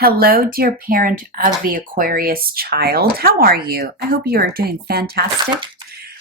Hello, dear parent of the Aquarius child. How are you? I hope you are doing fantastic.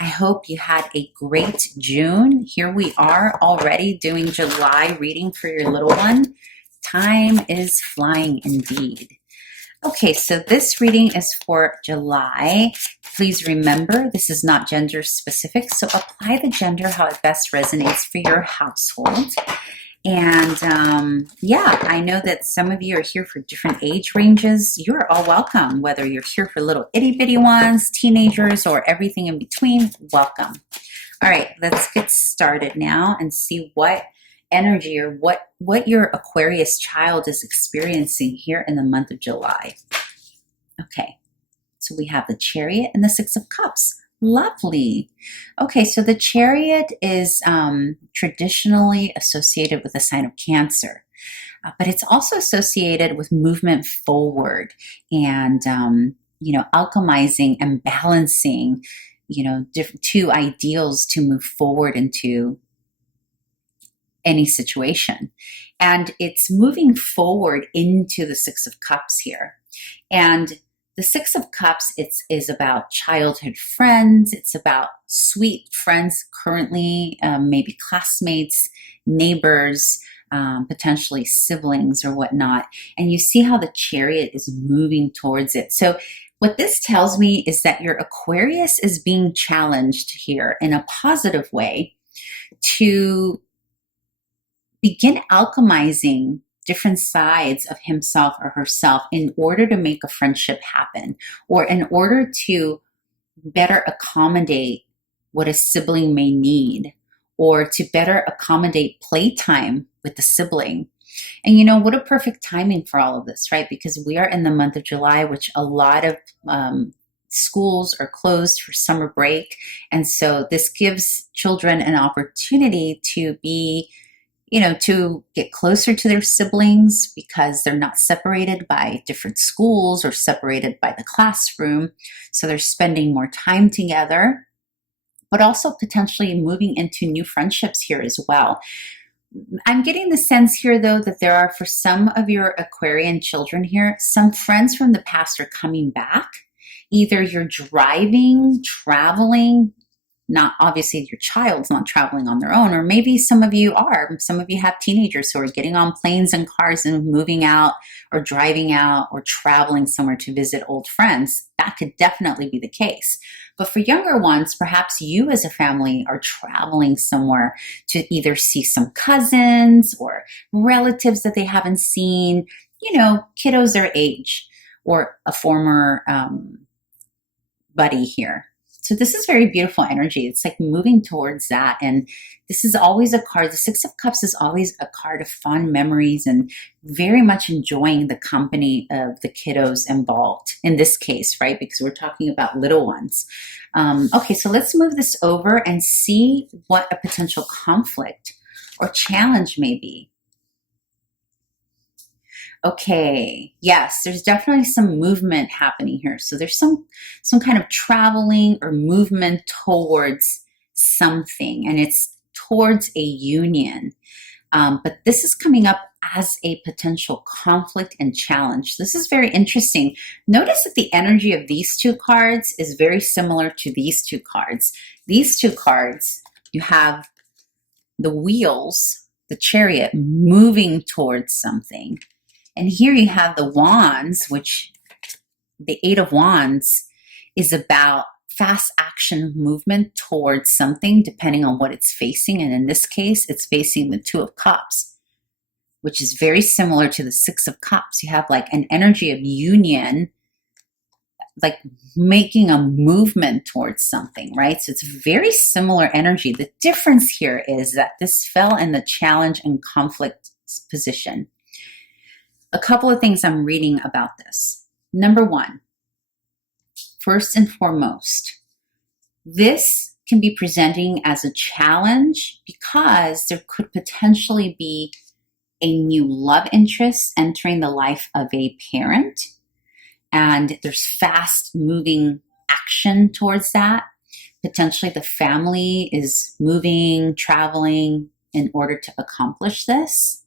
I hope you had a great June. Here we are already doing July reading for your little one. Time is flying indeed. Okay, so this reading is for July. Please remember, this is not gender specific, so apply the gender how it best resonates for your household. And yeah, I know that some of you are here for different age ranges. You're all welcome, whether you're here for little itty bitty ones, teenagers, or everything in between, welcome. All right, let's get started now and see what energy or what your Aquarius child is experiencing here in the month of July. Okay, so we have the Chariot and the Six of Cups. Lovely. Okay, so the Chariot is traditionally associated with the sign of Cancer, but it's also associated with movement forward and, alchemizing and balancing, different two ideals to move forward into any situation. And it's moving forward into the Six of Cups here. And the Six of Cups, is about childhood friends. It's about sweet friends currently, maybe classmates, neighbors, potentially siblings or whatnot. And you see how the Chariot is moving towards it. So what this tells me is that your Aquarius is being challenged here in a positive way to begin alchemizing different sides of himself or herself in order to make a friendship happen, or in order to better accommodate what a sibling may need, or to better accommodate playtime with the sibling. And what a perfect timing for all of this, right? Because we are in the month of July, which a lot of schools are closed for summer break. And so this gives children an opportunity to be to get closer to their siblings because they're not separated by different schools or separated by the classroom. So they're spending more time together, but also potentially moving into new friendships here as well. I'm getting the sense here, though, that there are, for some of your Aquarian children here, some friends from the past are coming back. Either you're driving, traveling, not obviously your child's not traveling on their own, or maybe some of you are. Some of you have teenagers who are getting on planes and cars and moving out or driving out or traveling somewhere to visit old friends. That could definitely be the case. But for younger ones, perhaps you as a family are traveling somewhere to either see some cousins or relatives that they haven't seen, kiddos their age, or a former buddy here. So this is very beautiful energy. It's like moving towards that. And this is always a card. The Six of Cups is always a card of fond memories and very much enjoying the company of the kiddos involved in this case, right? Because we're talking about little ones. Okay, so let's move this over and see what a potential conflict or challenge may be. Okay, yes, there's definitely some movement happening here. So there's some kind of traveling or movement towards something, and it's towards a union. But this is coming up as a potential conflict and challenge. This is very interesting. Notice that the energy of these two cards is very similar to these two cards. These two cards, you have the wheels, the Chariot, moving towards something. And here you have the Wands, which the Eight of Wands is about fast action movement towards something, depending on what it's facing. And in this case, it's facing the Two of Cups, which is very similar to the Six of Cups. You have like an energy of union, like making a movement towards something, right? So it's very similar energy. The difference here is that this fell in the challenge and conflict position. A couple of things I'm reading about this. Number one, first and foremost, this can be presenting as a challenge because there could potentially be a new love interest entering the life of a parent, and there's fast moving action towards that. Potentially the family is moving, traveling in order to accomplish this.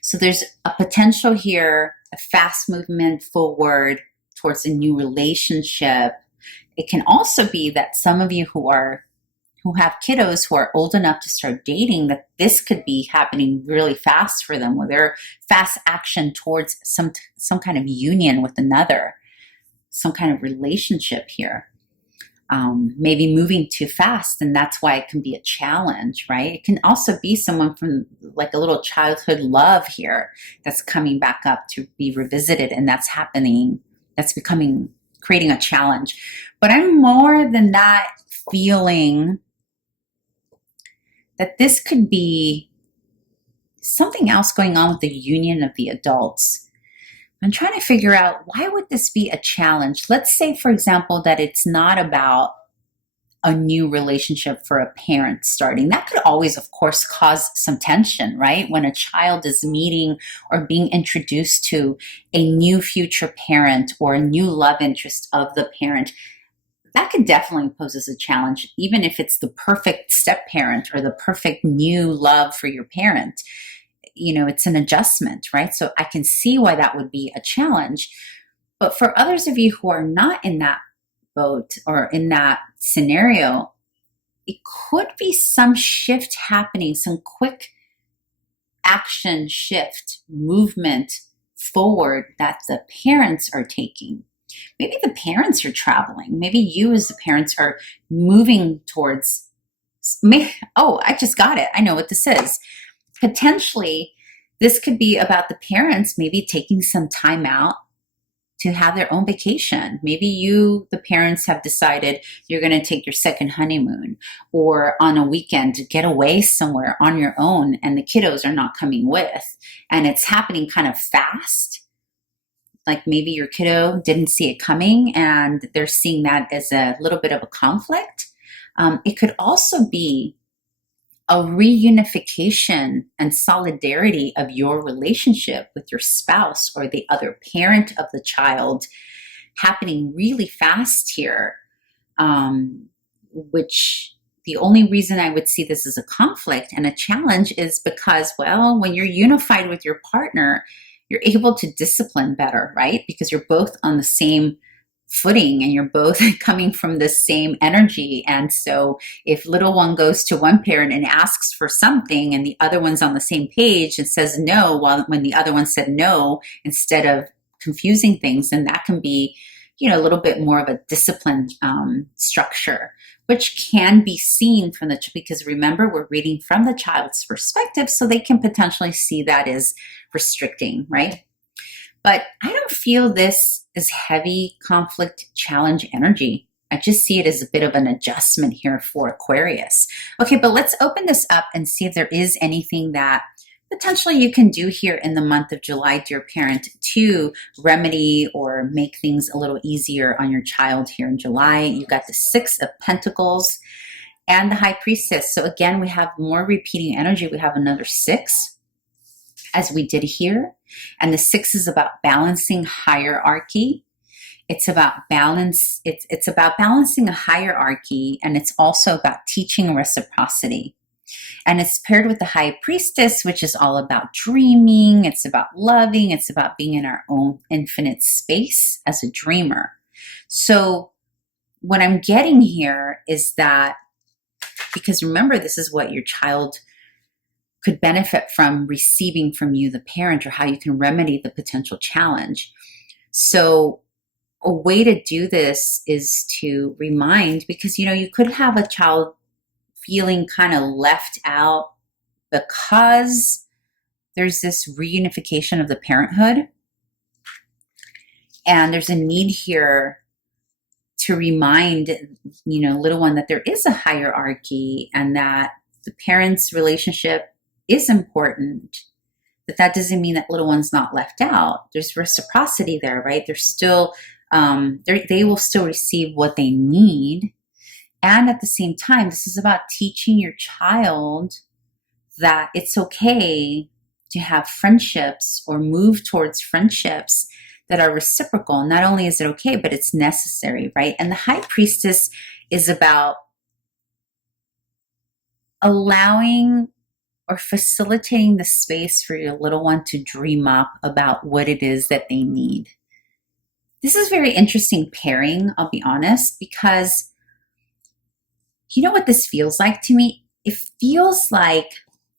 So there's a potential here, a fast movement forward towards a new relationship. It can also be that some of you who have kiddos who are old enough to start dating, that this could be happening really fast for them, where they're fast action towards some kind of union with another, some kind of relationship here. Maybe moving too fast, and that's why it can be a challenge, right? It can also be someone from like a little childhood love here that's coming back up to be revisited, and that's happening, that's creating a challenge. But I'm more than that feeling that this could be something else going on with the union of the adults. I'm trying to figure out, why would this be a challenge? Let's say, for example, that it's not about a new relationship for a parent starting. That could always, of course, cause some tension, right? When a child is meeting or being introduced to a new future parent or a new love interest of the parent, that could definitely pose as a challenge, even if it's the perfect step parent or the perfect new love for your parent. You know, it's an adjustment, right? So I can see why that would be a challenge. But for others of you who are not in that boat or in that scenario, it could be some shift happening, some quick action shift, movement forward that the parents are taking. Maybe the parents are traveling. Maybe you as the parents are moving towards, oh, I just got it. I know what this is. Potentially, this could be about the parents maybe taking some time out to have their own vacation. Maybe you, the parents, have decided you're going to take your second honeymoon, or on a weekend to get away somewhere on your own, and the kiddos are not coming with. And it's happening kind of fast. Like maybe your kiddo didn't see it coming and they're seeing that as a little bit of a conflict. It could also be a reunification and solidarity of your relationship with your spouse or the other parent of the child happening really fast here, which the only reason I would see this as a conflict and a challenge is because, well, when you're unified with your partner, you're able to discipline better, right? Because you're both on the same footing and you're both coming from the same energy. And so if little one goes to one parent and asks for something and the other one's on the same page and says no, when the other one said no, instead of confusing things, then that can be, a little bit more of a discipline structure, which can be seen from because remember, we're reading from the child's perspective, so they can potentially see that as restricting, right? But I don't feel this as heavy conflict challenge energy. I just see it as a bit of an adjustment here for Aquarius. Okay, but let's open this up and see if there is anything that potentially you can do here in the month of July, dear parent, to remedy or make things a little easier on your child here in July. You've got the Six of Pentacles and the High Priestess. So again, we have more repeating energy. We have another 6, as we did here. And the 6 is about balancing hierarchy. It's about balance. It's about balancing a hierarchy, and it's also about teaching reciprocity. And it's paired with the High Priestess, which is all about dreaming. It's about loving. It's about being in our own infinite space as a dreamer. So what I'm getting here is that, because remember, this is what your child could benefit from receiving from you, the parent, or how you can remedy the potential challenge. So a way to do this is to remind, because, you could have a child feeling kind of left out because there's this reunification of the parenthood. And there's a need here to remind, little one, that there is a hierarchy and that the parents' relationship is important, but that doesn't mean that little one's not left out. There's reciprocity there, right? They're still, they will still receive what they need. And at the same time, this is about teaching your child that it's okay to have friendships or move towards friendships that are reciprocal. Not only is it okay, but it's necessary, right? And the High Priestess is about allowing or facilitating the space for your little one to dream up about what it is that they need. This is very interesting pairing, I'll be honest, because you know what this feels like to me? It feels like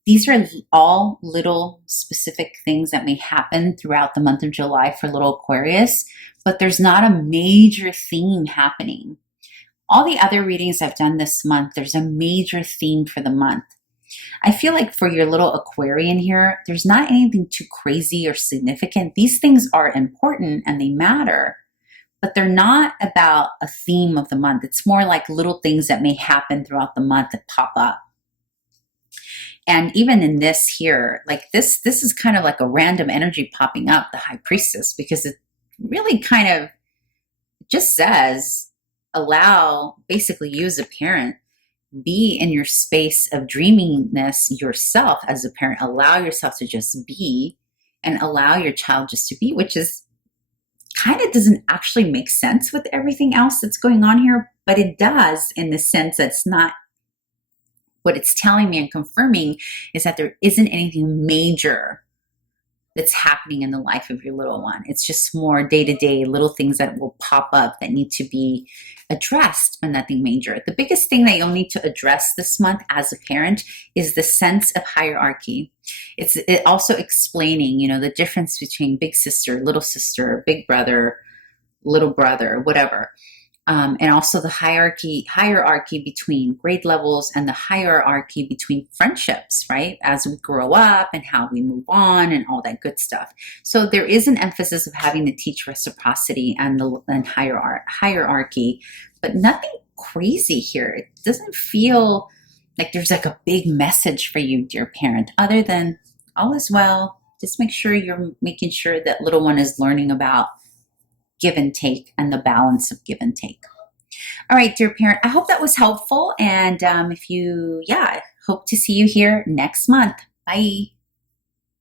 these are all little specific things that may happen throughout the month of July for little Aquarius, but there's not a major theme happening. All the other readings I've done this month, there's a major theme for the month. I feel like for your little Aquarian here, there's not anything too crazy or significant. These things are important and they matter, but they're not about a theme of the month. It's more like little things that may happen throughout the month that pop up. And even in this here, like this is kind of like a random energy popping up, the High Priestess, because it really kind of just says, allow basically you as a parent, be in your space of dreaminess yourself as a parent. Allow yourself to just be and allow your child just to be, which is kind of doesn't actually make sense with everything else that's going on here, but it does in the sense that it's not. What it's telling me and confirming is that there isn't anything major that's happening in the life of your little one. It's just more day-to-day little things that will pop up that need to be addressed, and nothing major. The biggest thing that you'll need to address this month as a parent is the sense of hierarchy. It's also explaining, you know, the difference between big sister, big brother, little brother, whatever. And also the hierarchy between grade levels and the hierarchy between friendships, right? As we grow up and how we move on and all that good stuff. So there is an emphasis of having to teach reciprocity and hierarchy, but nothing crazy here. It doesn't feel like there's like a big message for you, dear parent, other than all is well. Just make sure you're making sure that little one is learning about give and take and the balance of give and take. All right, dear parent, I hope that was helpful. And hope to see you here next month. Bye.